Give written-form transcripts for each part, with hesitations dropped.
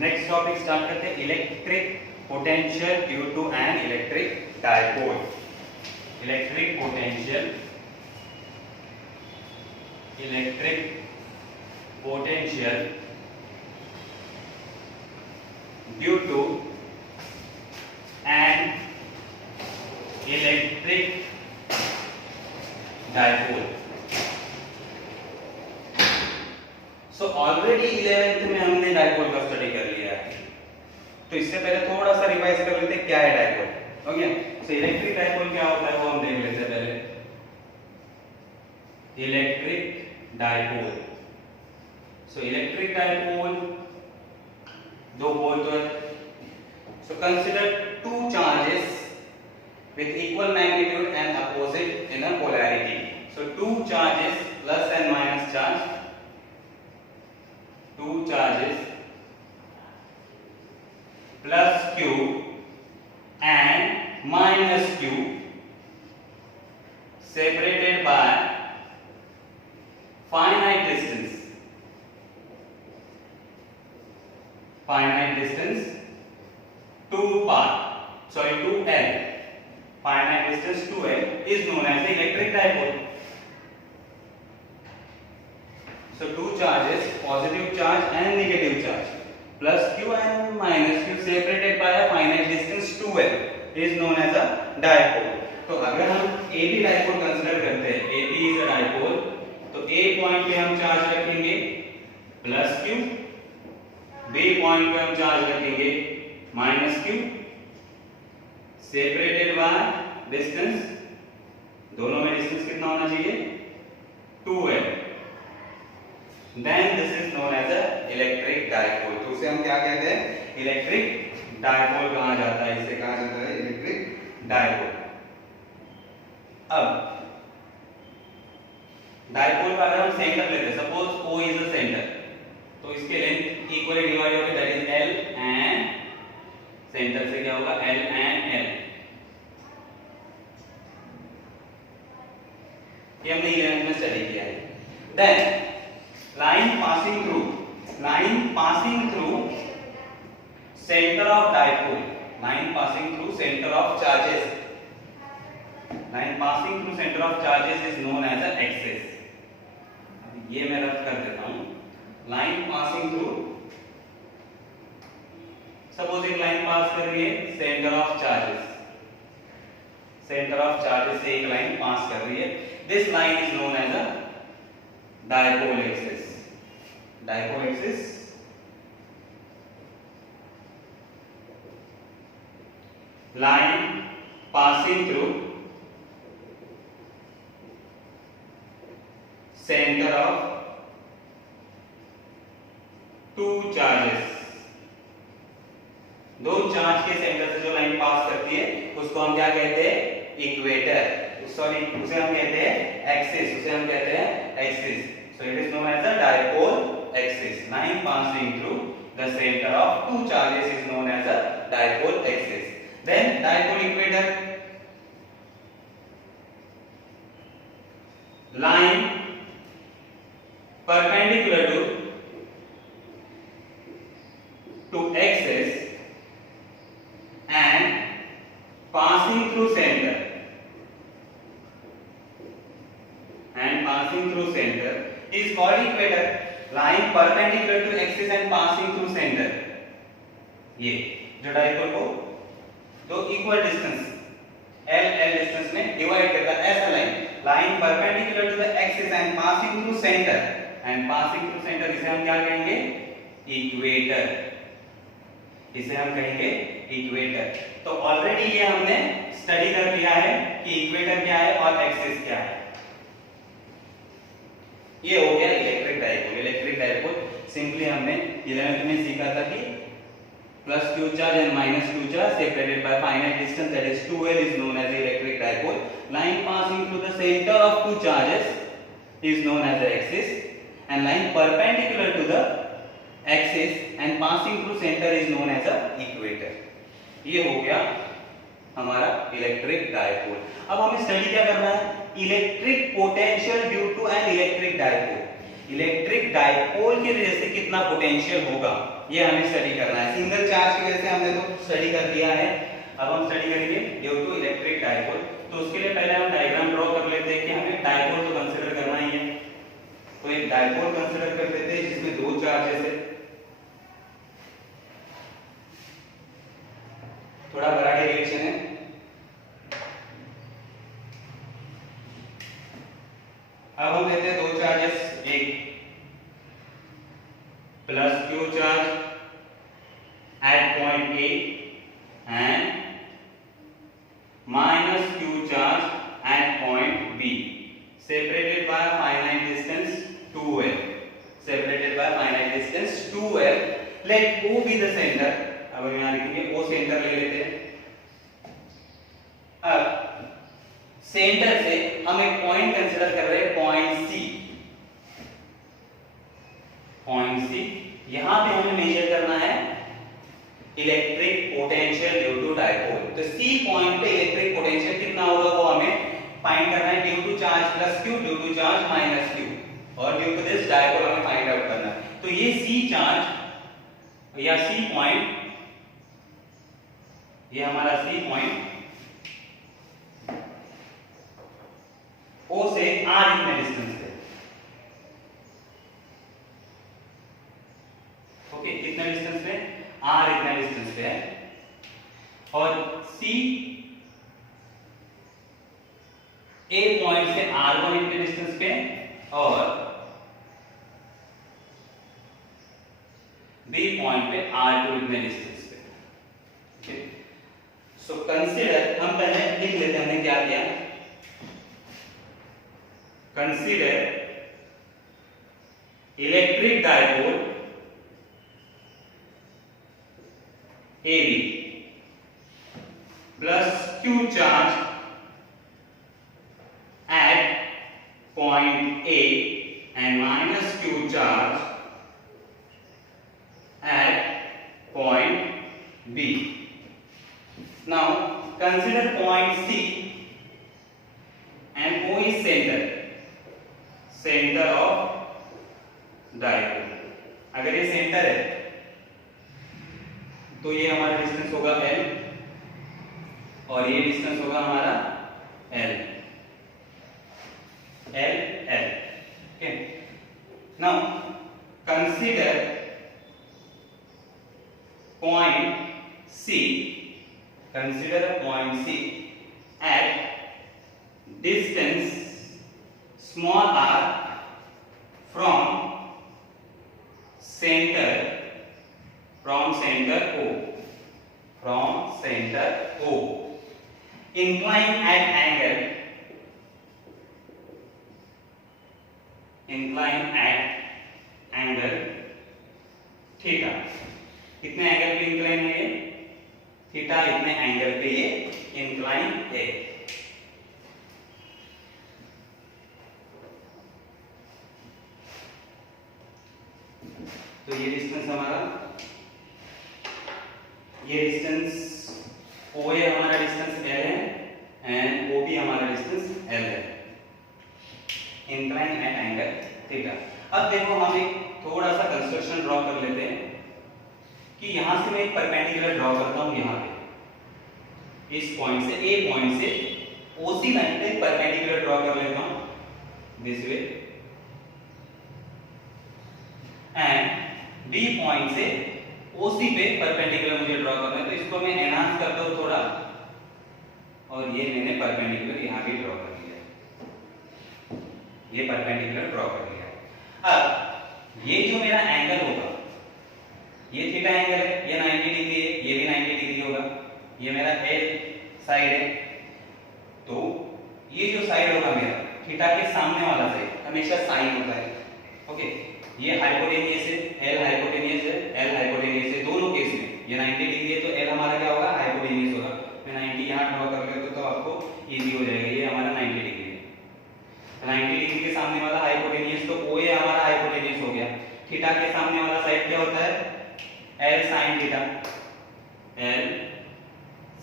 Next topic start करते हैं, electric potential due to an electric dipole. Electric potential, electric potential due to an electric dipole. So already 11th में हमने dipole का study कर लिया है, तो इससे पहले थोड़ा सा रिवाइज कर लेते हैं क्या है dipole. Okay, so electric dipole क्या होता है वो हम देख लेते हैं पहले। Electric dipole, so electric dipole दो पोल तो है। So consider two charges with equal magnitude and opposite in a polarity. So two charges plus and minus charge, two charges plus q and minus q separated by finite distance, finite distance 2 2l, finite distance 2l is known as the electric dipole. So two charges, positive charge and negative charge, plus q and minus q separated by a finite distance 2l is known as a dipole. तो अगर हम AB dipole consider करते हैं, AB is a dipole, तो A point पे हम charge रखेंगे plus q, B point पे हम चार्ज रखेंगे minus q, separated by distance, दोनों में डिस्टेंस कितना होना चाहिए 2l, then this is known as a electric dipole. तो उसे हम क्या कहते हैं, इलेक्ट्रिक डायपोल कहा जाता है, इसे कहा जाता है इलेक्ट्रिक डायपोल। अब डायपोल का अगर हम सेंटर लेते हैं, suppose O is a centre, तो इसके लेंथ इक्वली डिवाइड होगी, that is L and centre से क्या होगा L एंड L। ये हमने 11th में स्टडी किया है। Then line passing through centre of dipole, line passing through centre of charges, line passing through centre of charges is known as a axis. अब ये मैं रफ कर देता हूं, लाइन पासिंग थ्रू, सपोज एक लाइन पास कर रही है centre of charges, centre of charges से एक लाइन पास कर रही है, this line is known as a dipole axis, dipole axis। line passing through center of two charges, दो चार्ज के सेंटर से जो लाइन पास करती है उसको हम क्या कहते हैं, इक्वेटर, सॉरी उसे हम कहते हैं एक्सिस, उसे हम कहते हैं axis. So it is known as a dipole axis, line passing through the centre of two charges is known as a dipole axis. Then dipole equator, line perpendicular to axis and passing through center, and passing through center is called equator, line perpendicular to axis and passing through center। ये जो dipole को दो equal distance L distance में divide करता है, ऐसा line perpendicular to the axis and passing through centre, and passing through centre, इसे हम क्या कहेंगे, इक्वेटर, इसे हम कहेंगे इक्वेटर। तो ऑलरेडी ये हमने स्टडी कर लिया है कि इक्वेटर क्या है और एक्सिस क्या है। ये हो गया electric dipole. Electric dipole simply हमने 11th में सीखा था कि plus q charge and minus q charge separated by finite distance, that is 2l, is known as the electric dipole. Line passing through the center of two charges is known as the axis, and line perpendicular to the axis and passing through center is known as a equator। ये हो गया हमारा electric dipole. अब हमें study क्या करना है, electric potential due to an electric dipole. Electric dipole की वजह से कितना पोटेंशियल होगा ये हमें स्टडी करना है। सिंगल चार्ज की वजह से हमने तो स्टडी कर लिया है, अब हम स्टडी करेंगे ड्यू टू इलेक्ट्रिक डाइपोल। तो उसके लिए पहले हम डायग्राम ड्रॉ कर लेते हैं कि हमें डाइपोल तो कंसीडर करना ही है। तो एक डाइपोल कंसीडर कर लेते हैं जिसमें दो चार्जेस है, थोड़ा बड़ा डायरेक्शन है। अब हम लेते हैं दो चार्जेस, एक plus q charge at point A and minus q charge at point B, separated by finite distance 2l, separated by finite distance 2l. Let O be the center. अब हम यहाँ लिखेंगे O सेंटर ले लेते हैं। अब centre से हम एक पॉइंट कंसीडर कर रहे हैं, पॉइंट C। पॉइंट C यहाँ पे हमें मेजर करना है electric potential due to dipole. तो C पॉइंट पे इलेक्ट्रिक पोटेंशियल कितना होगा वो हमें फाइंड करना है, due to charge plus q, due to charge minus q, और ड्यू टू दिस डाइपोल हमें फाइंड आउट करना है। तो ये C चार्ज या C पॉइंट, ये हमारा C पॉइंट O से R इतने डिस्टेंस पे, ओके, कितने डिस्टेंस पे, R इतने डिस्टेंस पे है। और C A पॉइंट से R1 इतने डिस्टेंस पे और B पॉइंट पे R2 इतने डिस्टेंस पे, ओके। सो कंसीडर, हम पहले लिख लेते हैं हमने क्या किया। Consider electric dipole AB plus Q charge at point A and minus Q charge at point B. Now consider point C and O is center of dipole. अगर ये सेंटर है तो ये हमारा डिस्टेंस होगा L और ये डिस्टेंस होगा हमारा L, okay. Now consider point C, consider a point C at distance small r from center O, from center O, incline at angle theta. कितने एंगल पे इंक्लाइन है ये, थीटा इतने एंगल पे ये इंक्लाइन है। तो ये डिस्टेंस हमारा, ये डिस्टेंस OA हमारा डिस्टेंस L है एंड OB हमारा डिस्टेंस L है, इंक्लाइन एट एंगल थीटा। अब देखो हम एक थोड़ा सा कंस्ट्रक्शन ड्रॉ कर लेते हैं कि यहां से मैं एक परपेंडिकुलर ड्रॉ करता हूं, यहां पे इस पॉइंट से, A पॉइंट से OC लाइन पे परपेंडिकुलर ड्रॉ कर लेता हूं this way, and B point से OC पे परपेंडिकुलर मुझे ड्रॉ करना है। तो इसको मैं एनहांस करता हूं थोड़ा, और ये मैंने परपेंडिकुलर यहां भी ड्रॉ कर दिया, ये परपेंडिकुलर ड्रॉ कर दिया। अब ये जो मेरा एंगल होगा, ये थीटा एंगल है, ये 90 डिग्री है, ये भी 90 डिग्री होगा, ये मेरा A साइड है। तो ये जो साइड होगा मेरा थीटा के सामने वाला साइड हमेशा साइन होता है, ओके। ये हाइपोटेनियस है, L हाइपोटेनियस है, L हाइपोटेनियस है, दोनों केस में ये 90 डिग्री है, तो L हमारा क्या होगा, हाइपोटेनियस होगा। मैं 90 यहाँ ड्रॉ कर लेता हूं तो आपको इजी हो जाएगा, ये हमारा 90 डिग्री है, 90 डिग्री के सामने वाला हाइपोटेनियस, तो OA हमारा हाइपोटेनियस हो गया। थीटा के सामने वाला साइड क्या होता है, L sin theta, L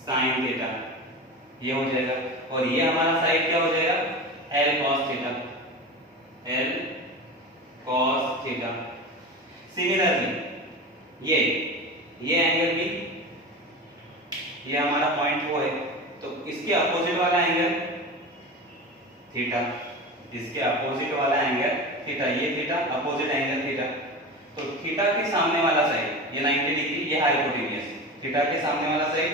sin theta, ये हो जाएगा। और ये हमारा साइड क्या हो जाएगा, L cos theta, L cos theta. Similarly ये एंगल भी, ये हमारा पॉइंट वो है, तो इसके अपोजिट वाला एंगल थीटा, इसके अपोजिट वाला एंगल थीटा, ये थीटा अपोजिट एंगल थीटा। तो थीटा के सामने वाला साइड ये 90 डिग्री, ये हाइपोटेन्यूज, थीटा के सामने वाला साइड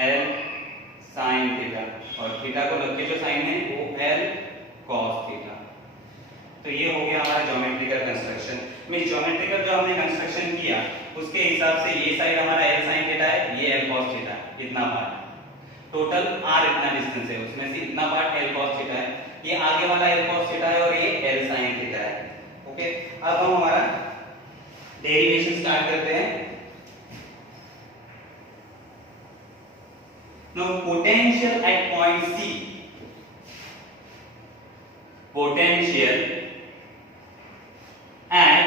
L sin थीटा और थीटा को लग के जो साइन है वो L cos थीटा। तो ये हो गया हमारा ज्योमेट्रिकल कंस्ट्रक्शन में, ज्योमेट्रिकल जो हमने कंस्ट्रक्शन किया उसके हिसाब से ये साइड हमारा L sin थीटा है, ये L cos थीटा, इतना पार्ट टोटल r इतना डिस्टेंस है, उसमें से इतना पार्ट L cos थीटा है, ये आगे वाला L cos थीटा है और ये L sin थीटा है। ओके, अब हम हमारा डेरिवेशन स्टार्ट करते हैं। Now potential at point C, potential at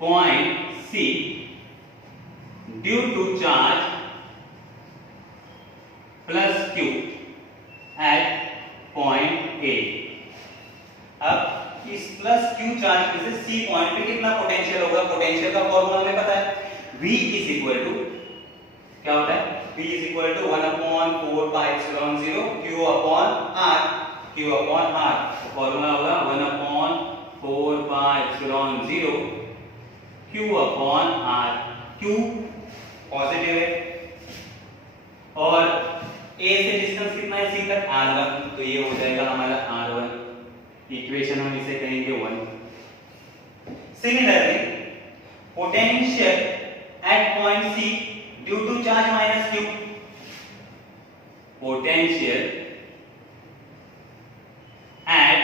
point C due to charge plus Q at point A। अब इस प्लस Q चार्ज में से C पॉइंट पे कितना पोटेंशियल होगा, पोटेंशियल का फॉर्मूला हमें पता है, V इज इक्वल टू क्या होता है, V is equal to 1/4 pi epsilon 0 Q upon R, Q upon R, formula होगा 1/4 pi epsilon 0 Q upon R। Q positive है और A से डिस्टेंस कितना है C तक, R1, तो ये हो जाएगा हमारा R1, इक्वेशन हम इसे कहेंगे 1। Similarly potential at point C due to charge minus Q, potential at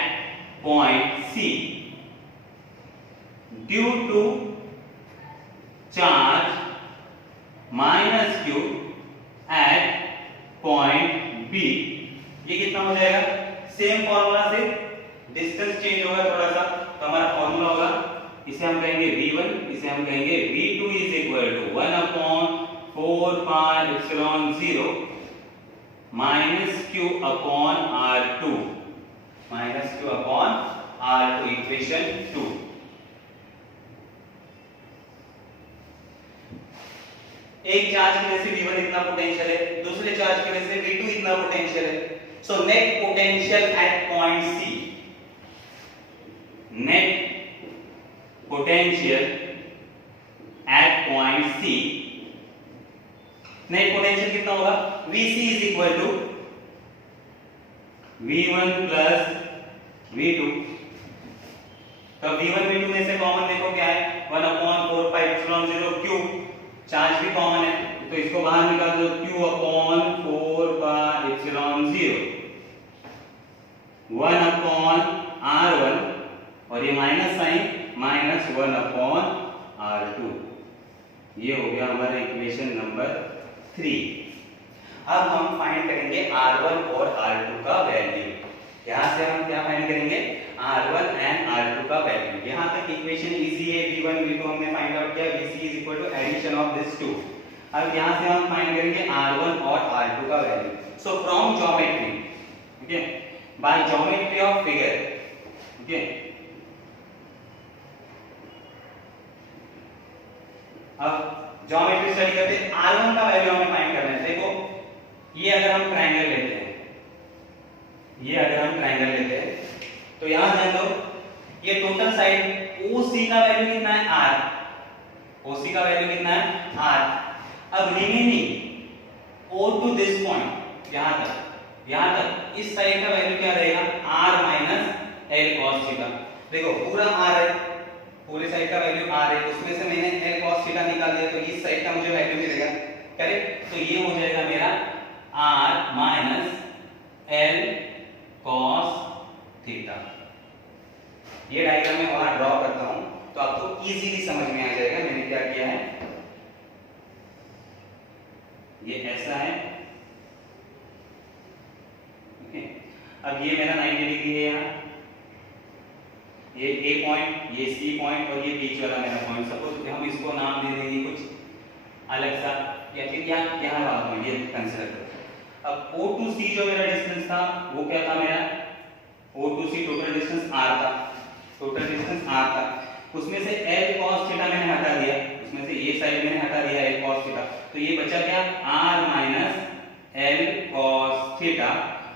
point C due to charge minus Q at point B, ये कितना हो जाएगा, सेम फॉर्मूला से डिस्टेंस चेंज होगा थोड़ा सा, तो हमारा फॉर्मूला होगा, इसे हम कहेंगे V1, इसे हम कहेंगे V2 is equal to 1/4 pi epsilon 0 minus Q upon R2, minus Q upon R2, equation 2। एक चार्ज की वजह से V1 इतना पोटेंशियल है, दूसरे चार्ज की वजह से V2 इतना पोटेंशियल है, so net potential at point C, net potential at point C, net potential कितना होगा, Vc is equal to V1 plus V2। तो V1 V2 में से कॉमन देखो क्या है, 1/4 pi epsilon 0 Q, चार्ज भी कॉमन है तो इसको बाहर निकाल दो, Q/4 pi epsilon 0 1/R1 और ये माइनस साइन माइनस 1/R2, ये हो गया हमारा इक्वेशन नंबर 3। अब हम फाइंड करेंगे R1 और R2 का वैल्यू। यहां से हम क्या फाइंड करेंगे, R1 एंड R2 का वैल्यू। यहां तक इक्वेशन इजी है, V1 V2 हमने फाइंड आउट किया, Vc is equal to addition of this two. अब यहां से हम फाइंड करेंगे R1 और R2 का value. So from geometry, okay, by geometry of figure, okay, अब ज्योमेट्री स्टडी करते हैं, R1 का वैल्यू हमें फाइंड करना है। देखो ये अगर हम ट्रायंगल लेते हैं, ये अगर हम ट्रायंगल लेते हैं तो यहां ध्यान दो, ये टोटल साइड OC का वैल्यू कितना है, R, OC का वैल्यू कितना है, R। अब remaining O to this point, यहां तक इस साइड का वैल्यू क्या रहेगा, R minus L cos theta. देखो पूरा R है, पूरे साइड का वैल्यू R है, उसमें से मैंने L cos थीटा निकाल दिया, तो इस साइड का मुझे वैल्यू मिलेगा, करेक्ट। तो ये हो जाएगा मेरा R minus L cos theta. ये डायग्राम मैं वहां ड्रॉ करता हूं तो आपको इजीली समझ में आ जाएगा मैंने क्या किया है। ये ऐसा है, ओके। अब ये मेरा 90 डिग्री है, यहाँ ये A पॉइंट, ये C पॉइंट और ये बीच वाला मेरा पॉइंट। सपोज हम इसको नाम दे देंगे कुछ अलग सा, या फिर यहाँ वाला पॉइंट ये कंसीडर करो। अब O टू C जो मेरा डिस्टेंस था वो क्या था, मेरा O to C total distance R था, टोटल डिस्टेंस R था। उसमें से L cos थीटा मैंने हटा दिया, उसमें से ये साइड मैंने हटा दिया L cos थीटा, तो ये बचा क्या R minus L cos theta,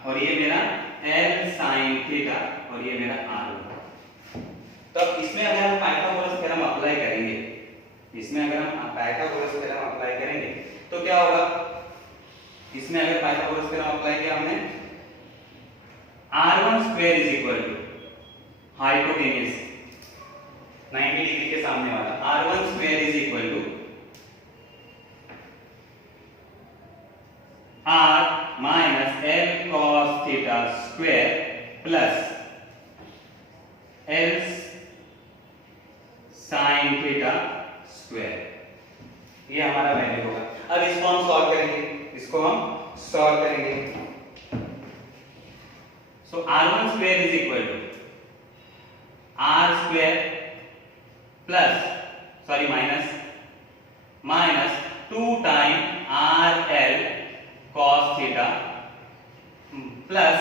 और ये मेरा L sin थीटा, और ये मेरा R होगा। तो अब इसमें अगर हम पाइथागोरस थ्योरम अप्लाई करेंगे, इसमें अगर हम पाइथागोरस थ्योरम अप्लाई करेंगे तो क्या होगा, इसमें अगर पाइथागोरस थ्योरम अप्लाई किया हमने, R1 square is equal to hypotenuse 90 degree के सामने वाला, R1 square is equal to R minus L cos theta square plus L sin theta square, ये हमारा वैल्यू होगा। अब इसको हम सॉल्व करेंगे, इसको हम सॉल्व करेंगे। So R1 square is equal to R square plus sorry minus 2 time RL cos theta plus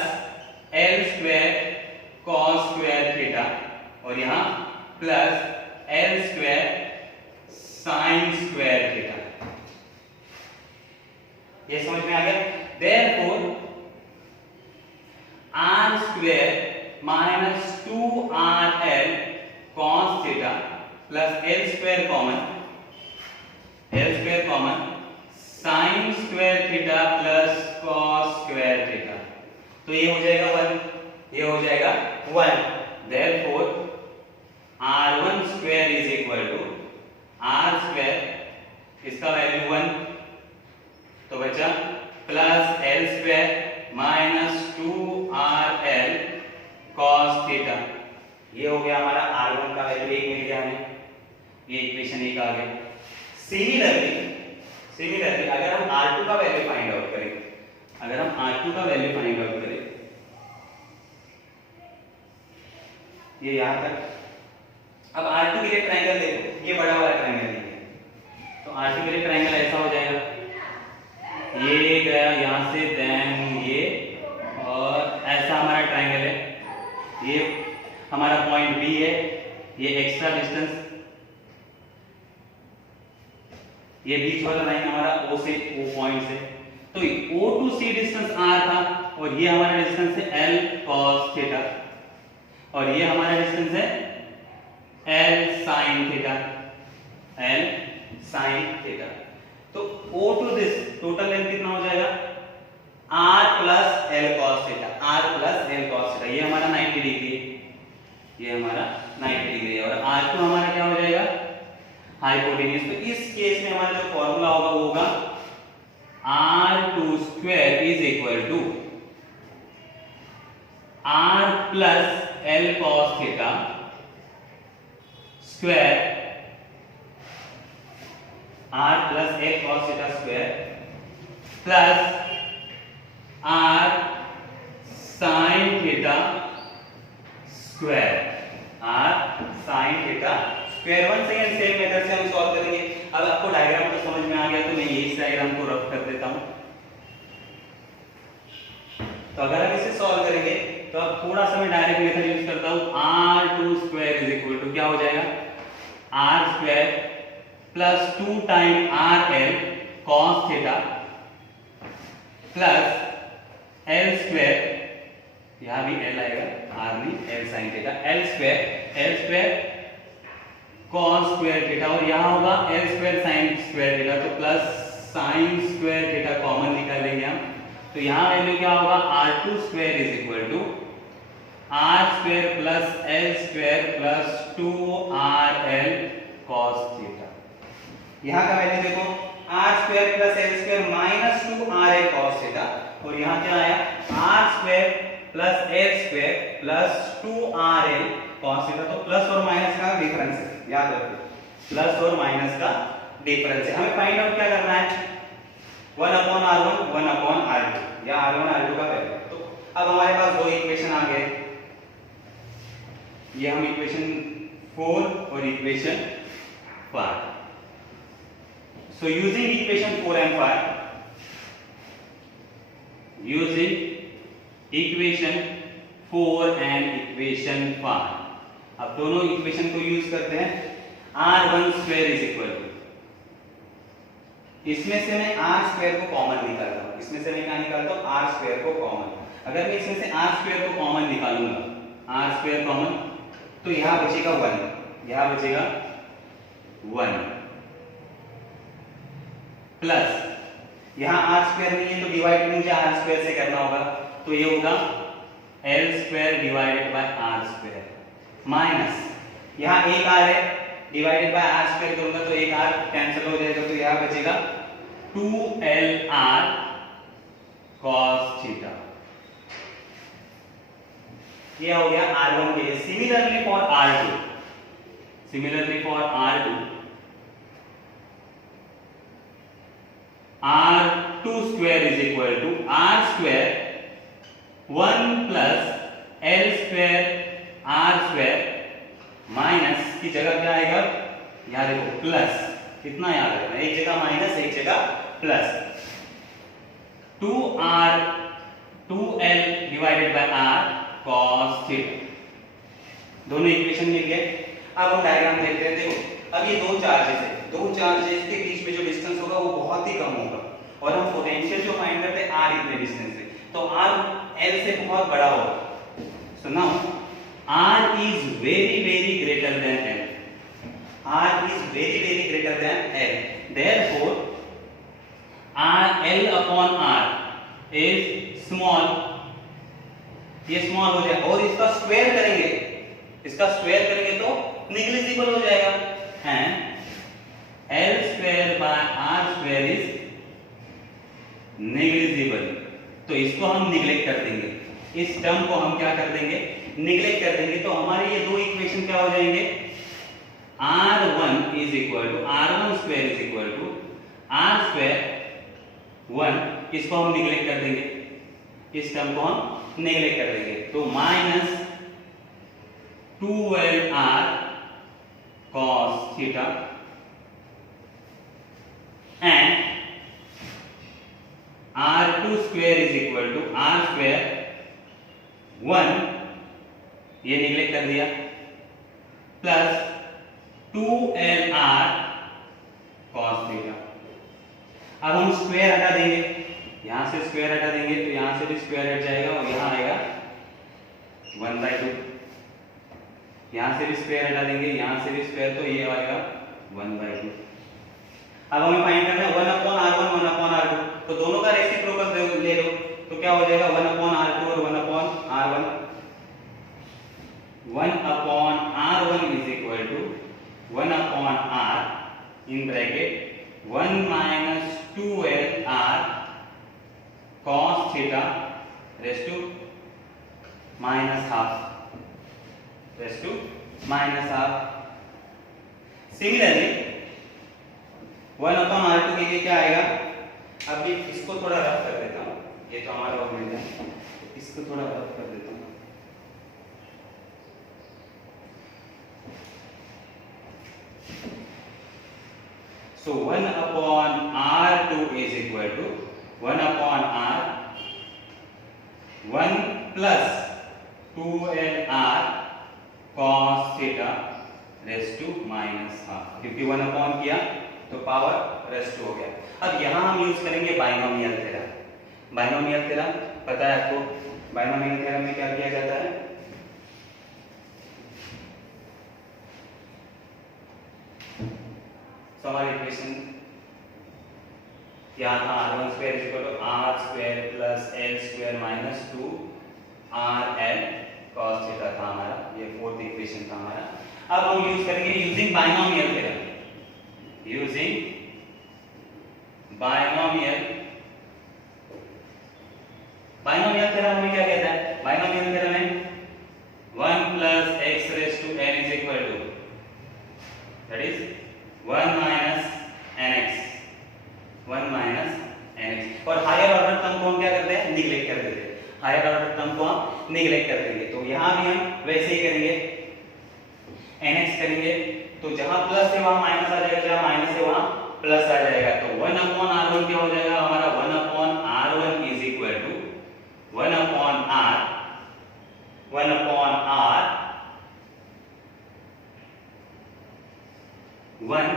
L square cos square theta, और यहां plus L square sin square theta. ये समझ में आ गया। Therefore R square minus 2RL cos theta plus L square common sin square theta plus cos square theta, तो ये हो जाएगा 1, ये हो जाएगा 1। Therefore R1 square is equal to R square, इसका वैल्यू 1, तो बचा plus L square minus 2RL cos theta, ये हो गया हमारा R1 का वैल्यू 1 मिल गया हमें, ये इक्वेशन 1 आ गया। सिमिलरली अगर हम R2 का वैल्यू फाइंड आउट करें, अगर हम R2 का वैल्यू फाइंड आउट करें, ये यहां तक, अब R2 के लिए ट्रायंगल देखो, ये बड़ा वाला ट्रायंगल है, तो R2 के लिए ट्रायंगल ऐसा हो जाएगा, ये गया यहां से, देन ये, और ऐसा हमारा ट्रायंगल है, ये हमारा पॉइंट B है, ये एक्स्ट्रा डिस्टेंस, ये बीच वाला लाइन हमारा O से O पॉइंट से, तो O to C distance R था, और ये हमारा डिस्टेंस है L cos थीटा, और ये हमारा डिस्टेंस है L sin theta, L sin theta. तो O to this total length कितना हो जाएगा, R plus L cos theta, R plus L cos theta, ये हमारा 90 डिग्री है, ये हमारा 90 डिग्री है, और R2 हमारा क्या हो जाएगा, हाइपोटेन्यूज। तो इस केस में हमारा जो फॉर्मूला होगा वो होगा R2 square is equal to R plus L cos theta square, R plus L cos theta square plus R sin theta square, R sin theta square. 1 second same method से हम solve करेंगे। अब आपको diagram तो समझ में आ गया, तो मैं ये डायग्राम को रफ कर देता हूं। तो अगर हम इसे सॉल्व करेंगे तो अब थोड़ा सा मैं डायरेक्ट मेथड यूज करता हूं, R2 square is equal to क्या हो जाएगा, R square plus 2 time RL cos theta plus L square, यहां भी L आएगा, R नहीं, L sin theta, L square cos square theta, और यहां होगा L square sin square theta, तो plus sin square theta common निकाल लेंगे हम, तो यहां वैल्यू क्या होगा, R2 square is equal to R square plus L square plus 2RL cos theta. यहां का वैल्यू देखो, R square plus L square minus 2RL cos theta, और यहां क्या आया, R square plus L square plus 2RL cos theta, तो plus और minus का डिफरेंस है, याद रखो, प्लस और माइनस का डिफरेंस है। हमें फाइंड आउट क्या करना है, 1/R1 1/R2, या R1 R2 का वैल्यू। तो अब हमारे पास दो इक्वेशन आ गए, ये हम इक्वेशन 4 और equation 5। So using equation 4 and 5, using equation 4 and equation 5, अब दोनों इक्वेशन को यूज करते हैं। r1 square is equal to, इसमें से मैं r स्क्वायर को कॉमन निकालता हूं, इसमें से मैं क्या निकालता हूं, r स्क्वायर को कॉमन। अगर मैं इसमें से r स्क्वायर को कॉमन निकालूंगा, r स्क्वायर कॉमन, तो यहां बचेगा 1, यहां बचेगा 1 प्लस यहां r स्क्वायर नहीं है तो डिवाइड मुझे r स्क्वायर से करना होगा, तो ये होगा l square divided by r square minus यहां एक r है, डिवाइडेड बाय r स्क्वायर करूंगा तो एक r कैंसिल हो जाएगा, तो यहां बचेगा 2lr cos थीटा। ये हो गया r1 के लिए। Similarly for r2, similarly for r2, r2 square is equal to r square 1 plus l square r square minus की जगह क्या आएगा, यहां देखो प्लस, कितना याद रखना, एक जगह माइनस एक जगह plus, 2l divided by r cos theta. दोनों इक्वेशन मिल गए। अब हम डायग्राम देखते हैं। देखो अब ये दो चार्जेस है, दो चार्जेस के बीच में जो डिस्टेंस होगा वो बहुत ही कम होगा, और हम पोटेंशियल जो फाइंड करते हैं r इतने डिस्टेंस से, तो r l से बहुत बड़ा होगा। So now r is very greater than l, r is very greater than l, therefore l upon r is small, ये स्मॉल हो जाएगा, और इसका स्क्वायर करेंगे, इसका स्क्वायर करेंगे तो नेग्लिजिबल हो जाएगा, हैं l square by r square is negligible, तो इसको हम निगलेक्ट कर देंगे, इस टर्म को हम क्या कर देंगे, निगलेक्ट कर देंगे, तो हमारे ये दो इक्वेशन क्या हो जाएंगे, r1 is equal to r1 square is equal to r square 1, इसको हम निगलेक्ट कर देंगे, इस टर्म को हम नेगलेक्ट कर देंगे, तो minus 2lr cos theta and r2 square is equal to r square 1, ये निगलेक्ट कर दिया, प्लस 2lr cos थीटा। अब हम स्क्वायर हटा देंगे, यहां से स्क्वायर हटा देंगे तो यहां से भी स्क्वायर हट जाएगा, और यहां आएगा 1/2, यहां से भी स्क्वायर हटा देंगे, यहां से भी स्क्वायर, तो ये आएगा 1/2। अब हमें फाइंड करना है 1/r1 1/r2, तो दोनों का रेसिप्रोकल ले लो, तो क्या हो जाएगा 1/r2 और 1/r1, 1/r1 is equal to 1/r in bracket 1 minus 2lr cos theta raised to minus half, raised to minus half। Similarly 1/r2 के लिए क्या आएगा, अब इसको थोड़ा रफ कर देता हूं, ये तो हमारा और मिल जाए, इसको थोड़ा रफ कर देता हूं। So 1/r2 is equal to 1/r 1 plus 2lr cos theta raised to minus half, क्योंकि 1/, किया तो पावर रेस्ट टू हो गया। अब यहां हम यूज करेंगे बाइनोमियल थ्योरम। बाइनोमियल थ्योरम पता है आपको, बाइनोमियल थ्योरम में क्या किया जाता है, हमारी इक्वेशन क्या था, r1 square is equal to r square plus l square minus 2rl cos theta था हमारा, ये फोर्थ इक्वेशन था हमारा। अब हम यूज करेंगे using binomial theorem, using binomial theorem हमें क्या कहता है, बाइनोमियल थ्योरम में 1 plus x raised to n is equal to, that is 1 minus nx, 1 minus nx, और हायर ऑर्डर टर्म को हम क्या करते हैं, निगलेक्ट कर देते हैं, हायर ऑर्डर टर्म को हम निगलेक्ट कर देंगे, तो यहां भी हम वैसे ही करेंगे, nx करेंगे, तो जहां प्लस है वहां माइनस आ जाएगा, जहां माइनस है वहां प्लस आ जाएगा, तो 1/r1 क्या हो जाएगा हमारा, 1/r1 is equal to 1/r 1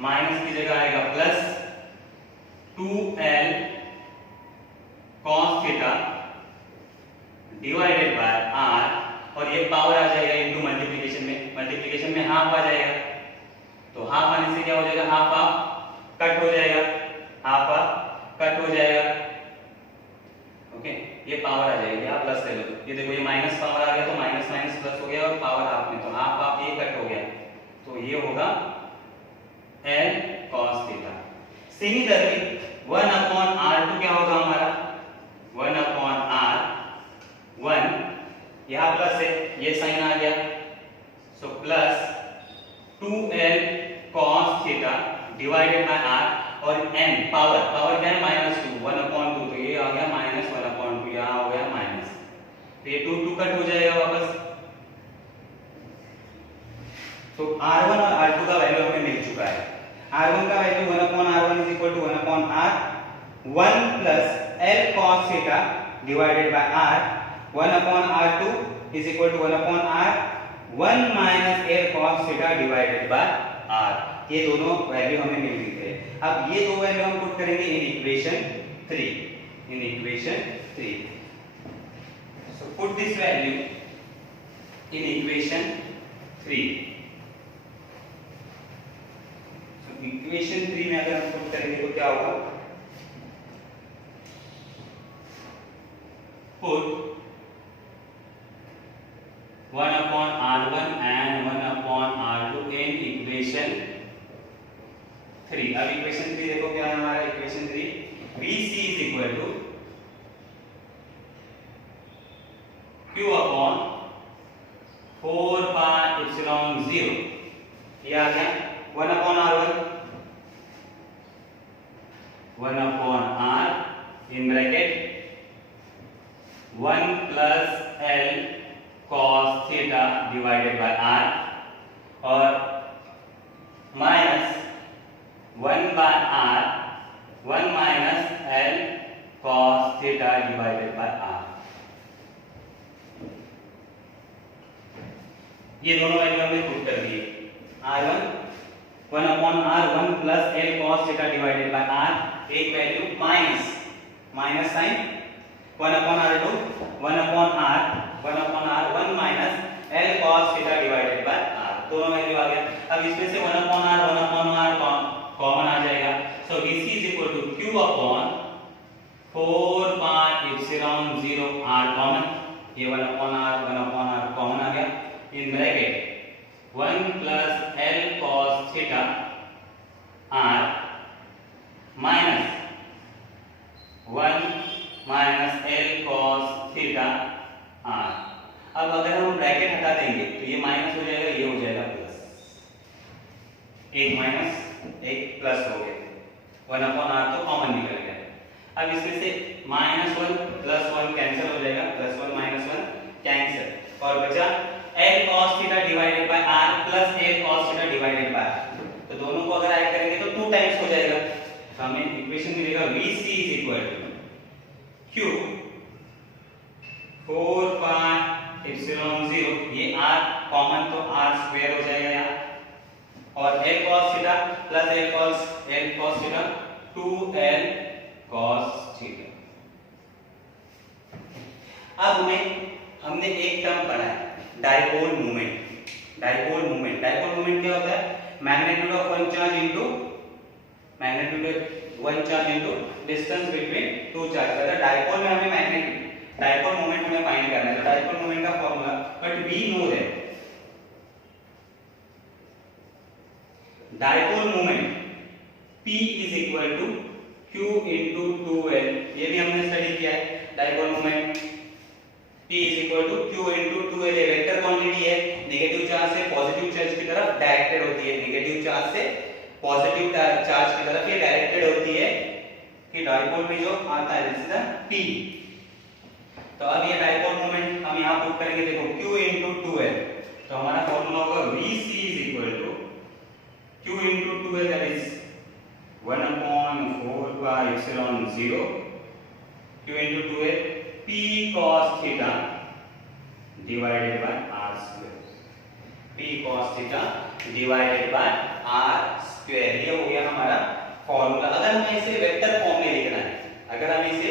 minus की जगह आएगा plus 2l cos theta divided by r, और ये पावर आ जाएगा इनटू मल्टीप्लिकेशन में हाफ आ जाएगा, तो हाफ आने से क्या हो जाएगा, हाफ हाफ कट हो जाएगा, हाफ हाफ कट हो जाएगा। ओके, ये पावर आ जाएगी, आप प्लस ले लो, ये देखो ये माइनस पावर आ गया तो माइनस माइनस प्लस हो गया और पावर हाफ में, तो हाफ हाफ ये कट हो गया, तो ये होगा l cos theta. Similarly 1 upon r2 क्या होगा हमारा, 1 अपॉन r 1, यहां प्लस है, ये साइन आ गया, so plus 2l cos theta divided by r, और n पावर क्या है -2, 1 अपॉन 2, तो ये आ गया -1 अपॉन 2, यहां हो गया माइनस, तो ये 2 कट हो जाएगा वापस। तो r1 और r2 का वैल्यू हमें मिल चुका है। r1 का value 1 upon r1 is equal to 1 upon r 1 plus l cos theta divided by r, 1 upon r2 is equal to 1 upon r 1 minus l cos theta divided by r। ये दोनों value हमें मिल गई है। अब ये दो value हम put करेंगे in equation 3, so put this value in equation 3। Equation 3 में अगर हम पुट करेंगे तो क्या होगा, put 1 upon r1 and 1 upon r2 in equation 3। अब इक्वेशन 3 देखो क्या है हमारा, equation 3 Vc is equal to Q upon 4 pi epsilon 0, ये आ गया 1 upon r1, 1 upon r in bracket 1 plus l cos theta divided by r, और minus 1 by r 1 minus l cos theta divided by r। ये दोनों value हमने put कर दिए, r1 1 upon r 1 plus l cos theta divided by r, एक value minus sign 1 upon r2 1 upon r 1 minus l cos theta divided by r, दोनों value आ गया। अब इसमें से 1 अपॉन r कॉमन आ जाएगा, so Vc is equal to Q upon 4 pi epsilon 0 r common, ये 1 अपॉन r कॉमन आ गया, in bracket 1 plus l cos theta r minus 1 minus l cos theta r। अब अगर हम ब्रैकेट हटा देंगे तो ये माइनस हो जाएगा, ये हो जाएगा प्लस, एक माइनस एक प्लस हो गया, 1 अपॉन r तो कॉमन निकल गया। अब इसमें से -1 प्लस 1 कैंसिल हो जाएगा, +1 -1 कैंसिल, और बचा l cos theta divided by r plus l cos theta divided by r, तो दोनों को अगर ऐड करेंगे तो 2 टाइम्स हो जाएगा, तो हमें इक्वेशन मिलेगा Vc is equal to Q 4 pi epsilon 0, ये r कॉमन तो r स्क्वायर हो जाएगा यहाँ, और l cos theta plus l cos theta 2l cos theta. अब हमने एक टर्म पढ़ा है डाइपोल मोमेंट। डाइपोल मोमेंट क्या होता है, magnitude of one charge into distance between two charge. अगर डाइपोल में हमें डाइपोल मोमेंट हमें फाइंड करना है, तो डाइपोल मोमेंट का formula, but we know that dipole moment P is equal to Q into 2L, ये भी हमने स्टडी किया है। Dipole moment P is equal to Q into 2L, ये वेक्टर क्वांटिटी है, नेगेटिव चार्ज से पॉजिटिव चार्ज की तरफ डायरेक्टेड होती है, नेगेटिव चार्ज से पॉजिटिव चार्ज की तरफ ये डायरेक्टेड होती है, कि डाइपोल में जो आता है दिस इज P। तो अब ये डाइपोल मोमेंट हम यहाँ पुट करेंगे, देखो Q into 2L, तो हमारा फॉर्मूला होगा Vc is equal to Q into 2L, that is 1 upon 4 pi epsilon 0 Q into 2L P cos theta divided by R square, P cos theta divided by r square. ये हो गया हमारा formula. अगर हमें इसे vector form में लिखना है, अगर हमें इसे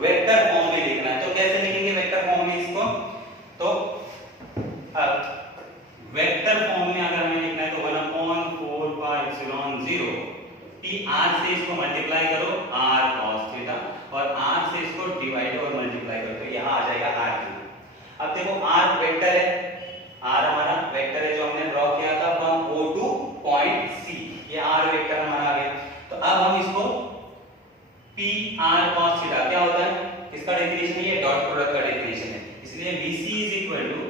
वेक्टर फॉर्म में लिखना है तो कैसे लिखेंगे वेक्टर फॉर्म में इसको? तो अब वेक्टर फॉर्म में अगर हमें लिखना है तो 1/4 पाई एप्सिलॉन 0 t r से इसको मल्टीप्लाई करो r cos थीटा और r से इसको डिवाइड और मल्टीप्लाई करो तो यहां आ जाएगा r क्यूब। अब देखो r वेक्टर है, r हमारा वेक्टर है जो हमने ड्रॉ किया था from O two point C, ये r वेक्टर हमारा आ गया। तो अब हम इसको p r cos थीटा क्या होता है इसका डेफिनेशन है, ये डॉट प्रोडक्ट का डेफिनेशन है, इसलिए BC is equal to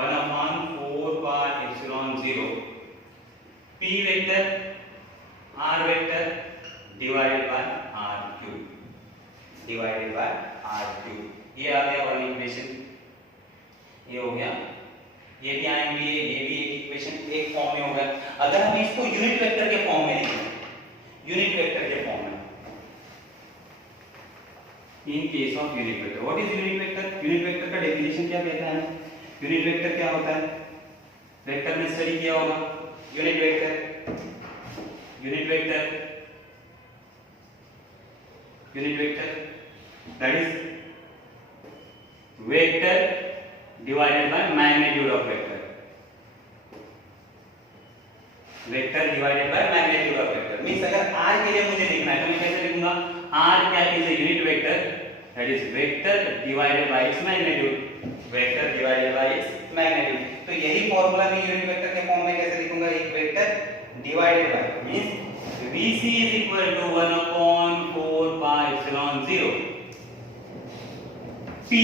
1/4 pi epsilon 0 p vector r vector divided by r cube, divided by r cube. ये आ गया वन इक्वेशन, ये हो गया, ये भी आएंगे, ये भी एक इक्वेशन एक फॉर्म में हो गया। अगर हम इसको यूनिट वेक्टर के फॉर्म में लिखें, यूनिट वेक्टर के फॉर्म में, in case of unit vector, what is unit vector? Unit vector का डेफिनेशन क्या कहता है? यूनिट वेक्टर क्या होता है? वेक्टर में स्टडी किया होगा। Unit vector, unit vector, unit vector that is vector divided by magnitude of vector, vector divided by magnitude of vector. Means अगर r के लिए मुझे लिखना है तो मैं कैसे लिखूंगा? r क्या is a unit vector that is vector divided bye its magnitude, vector divided bye its magnitude. तो यही फार्मूला मैं यूनिट वेक्टर के फॉर्म में कैसे लिखूंगा? एक vector divided by means VC is equal to 1/4 pi epsilon 0 P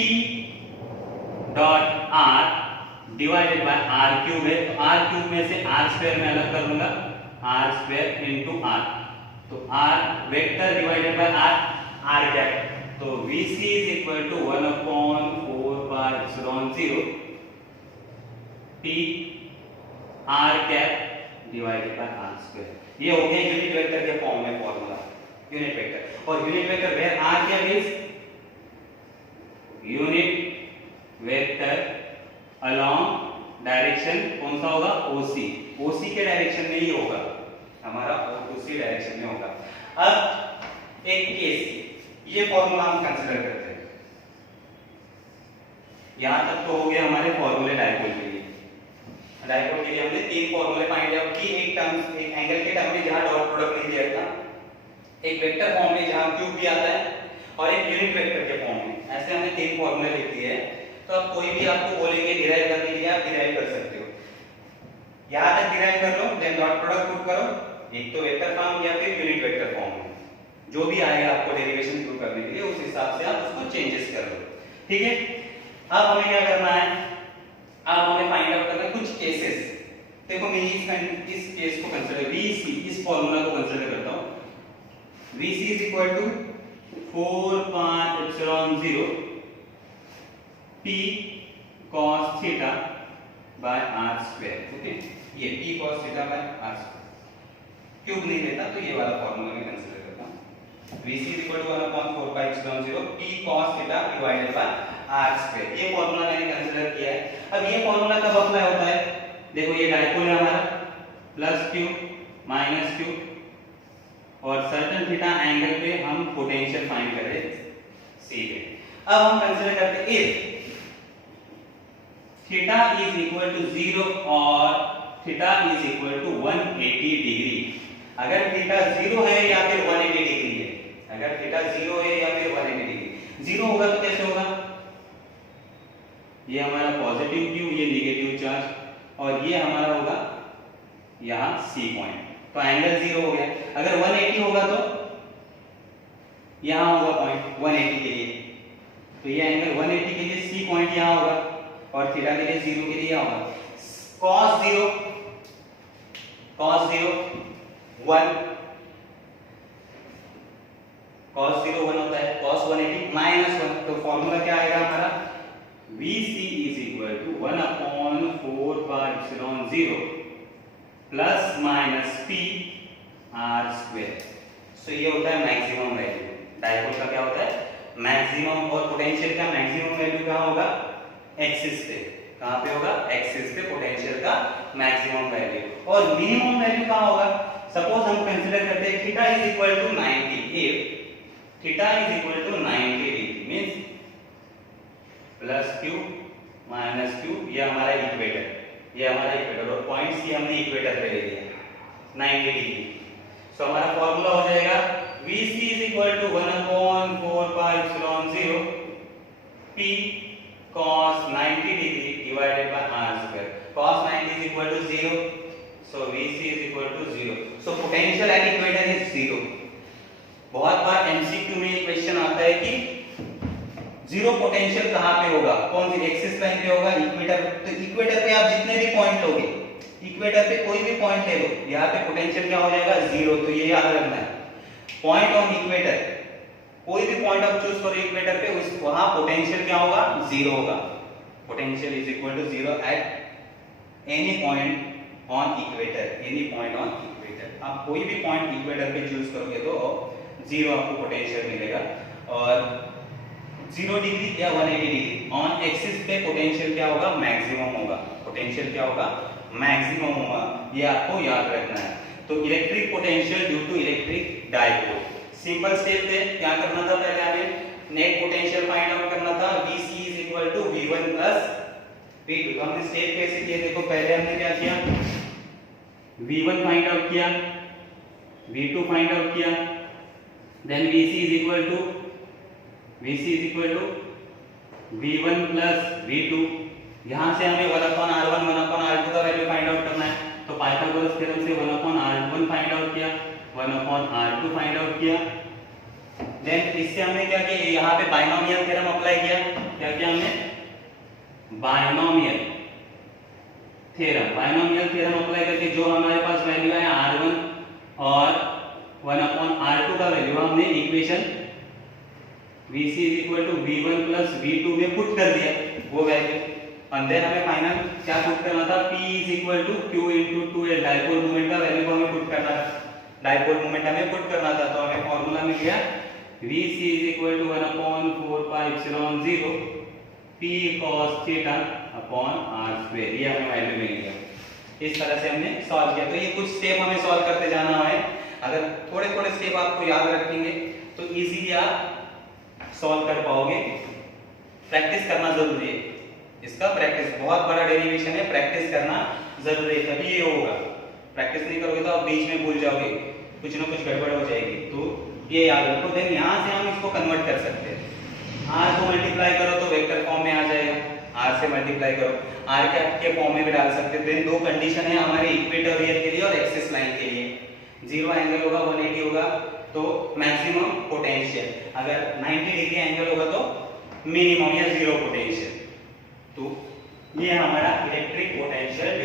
dot R divided by R cube है, तो R क्यूब में से R स्क्वायर में अलग कर लूंगा, R स्क्वायर इनटू R, तो R vector divided by R cap, तो VC is equal to 1/4 pi epsilon 0 P R cap divided by R square. ये हो गया यूनिट वेक्टर के फॉर्म में फॉर्मूला, यूनिट वेक्टर। और यूनिट वेक्टर वेयर R क्या means unit vector along direction कौन सा होगा? OC, OC के डायरेक्शन में ही होगा हमारा, OC डायरेक्शन में होगा। अब एक केस, ये फॉर्मूला हम कंसीडर करते हैं, यहां तक तो हो गया हमारे फॉर्मूले डायपोल के लिए। डायपोल के लिए हमने तीन फॉर्मूले फाइंड आउट किए, एक टर्म्स, एक एंगल के टर्म में जहां डॉट प्रोडक्ट नहीं दिया था, एक वेक्टर फॉर्म में जहां क्यूब भी आता है, और एक यूनिट वेक्टर के फॉर्म में। ऐसे हमने तीन फॉर्मूले लिख दिए हैं। तो अब कोई भी आपको बोलेंगे डिराइव करने के लिए, आप डिराइव कर सकते हो, यहां तक डिराइव कर लो, देन डॉट प्रोडक्ट पुट करो, एक तो वेक्टर फॉर्म या फिर यूनिट वेक्टर फॉर्म में, जो भी आएगा आपको डेरिवेशन प्रूव करने के लिए उस हिसाब से आप उसको चेंजेस कर लो। ठीक है, अब हमें क्या करना है? अब हमें फाइंड आउट करना है कुछ केसेस। देखो मैं इस केस को कंसीडर, VC, इस फॉर्मूला को कंसीडर करता हूं। VC is equal to 4 pi epsilon 0 P cos theta by R square। Okay, ये P cos theta by R square, cube नहीं लेता तो ये वाला फॉर्मूला मैं कंसीडर करता हूं। VC is equal to 1/4 pi epsilon 0 P cos theta divided by R square। ये फॉर्मूला मैंने कंसीडर किया है। अब ये फॉर्मूला कब अप्लाई होता है? देखो ये डायपोल है हमारा, प्लस q माइनस q, और सर्टेन थीटा एंगल पे हम पोटेंशियल फाइंड कर रहे हैं C पे। अब हम कंसीडर करते हैं if theta is equal to 0 और theta is equal to 180 degree. अगर थीटा 0 है या फिर 180 डिग्री है, अगर थीटा 0 है या फिर 180 डिग्री, 0 होगा तो कैसे होगा? ये हमारा पॉजिटिव q, ये नेगेटिव चार्ज, और ये हमारा होगा यहां C पॉइंट, तो एंगल 0 हो गया। अगर 180 होगा तो यहां होगा पॉइंट 180 के लिए, तो ये एंगल 180 के लिए C पॉइंट यहां होगा, और थीटा के लिए 0 के लिए यहां होगा। cos 0 1, cos 0 1 होता है, cos 180 माइनस 1, तो फॉर्मूला क्या आएगा हमारा? VC is equal to 1/4 pi epsilon 0 plus minus P R square. So ये होता है मैक्सिमम वैल्यू, डायपोल का क्या होता है? मैक्सिमम, और पोटेंशियल का मैक्सिमम वैल्यू कहां होगा? एक्सिस पे, कहां पे होगा? एक्सिस पे पोटेंशियल का मैक्सिमम वैल्यू। और मिनिमम वैल्यू कहां होगा? सपोज हम कंसीडर करते हैं theta is equal to 90, if theta is equal to 90 degree means plus q minus q, ये हमारा इक्वेटर, ये हमारा इक्वेटर और पॉइंट सी हमने इक्वेटर पे ले लिया 90 डिग्री। सो हमारा फॉर्मूला हो जाएगा Vc is equal to 1/4 pi epsilon 0 P cos 90 degree divided by r square. Cos 90 is equal to 0, so Vc is equal to 0. So potential at equator is 0. बहुत बार MCQ में ये question आता है कि zero potential कहाँ पे होगा, कौन सी एक्सिस लाइन पे होगा? इक्वेटर। तो इक्वेटर पे आप जितने भी पॉइंट लोगे, इक्वेटर पे कोई भी पॉइंट ले लो, यहाँ पे पोटेंशियल क्या हो जाएगा? जीरो। तो ये याद रखना है, पॉइंट ऑन इक्वेटर, कोई भी पॉइंट आप चूज करो इक्वेटर पे, उस वहां पोटेंशियल क्या होगा? जीरो होगा। Potential is equal to zero at any point on equator, any point on equator. आप कोई भी पॉइंट इक्वेटर पे चूज करोगे तो जीरो आपको पोटेंशियल मिलेगा। और 0 डिग्री या 180 डिग्री ऑन एक्सिस पे पोटेंशियल क्या होगा? मैक्सिमम होगा। पोटेंशियल क्या होगा? मैक्सिमम होगा, ये आपको याद रखना है। तो electric potential due to electric dipole, simple step थे। क्या करना था? पहले हमें नेट पोटेंशियल फाइंड आउट करना था, Vc is equal to V1 plus V2। तो हमने स्टेप कैसे किए? देखो पहले हमने क्या किया? V1 फाइंड आउट किया, V2 फाइंड आउट किया, then Vc is equal to V1 plus V2। यहां से हमें 1/R1 1/R2 का वैल्यू फाइंड आउट करना है। तो पाइथागोरस थ्योरम से 1/R1 फाइंड आउट किया, 1/R2 फाइंड आउट किया। देन इससे हमने क्या किया? यहाँ पे बायनोमियल थ्योरम अप्लाई किया। क्या किया हमने? बायनोमियल थ्योरम अप्लाई करके जो हमारे पास वैल्यू है R1 और 1/R2 का वैल्यू हमने equation Vc is equal to V1 plus V2 में पुट कर दिया वो वैल्यू। और देन हमें फाइनल क्या पुट करना था? P is equal to Q into 2L, dipole moment का वैल्यू को हमें पुट करना था। डाइपोल मोमेंट हमें पुट करना था, तो हमें फार्मूला मिल गया Vc is equal to 1/4 pi epsilon 0 P cos theta upon r square, ये हमें वैल्यू मिल गया। इस तरह से हमने सॉल्व किया। तो ये कुछ स्टेप हमें सॉल्व करते जाना है। अगर थोड़े थोड़े स्टेप आपको याद रखेंगे तो इजीली आप सॉल्व कर पाओगे। प्रैक्टिस करना जरूरी है, इसका प्रैक्टिस बहुत बड़ा डेरिवेशन है, प्रैक्टिस करना जरूरी है, तभी ये होगा। प्रैक्टिस नहीं करोगे तो आप बीच में भूल जाओगे, कुछ ना कुछ गड़बड़ हो जाएगी। तो ये याद रखो। देन यहाँ से हम इसको कन्वर्ट कर सकते हैं। r को मल्टीप्लाई करो तो वेक्टर फॉर्म में आ जाएगा, r से मल्टीप्लाई करो, r के फॉर्म में भी डाल सकते हैं। देन दो कंडीशन है हमारे इक्वेटोरियल के लिए और एक्सिस लाइन के लिए। 0 एंगल होगा, 180 होगा तो मैक्सिमम पोटेंशियल, अगर 90 डिग्री एंगल होगा तो मिनिमम या जीरो पोटेंशियल। तो ये हमारा इलेक्ट्रिक पोटेंशियल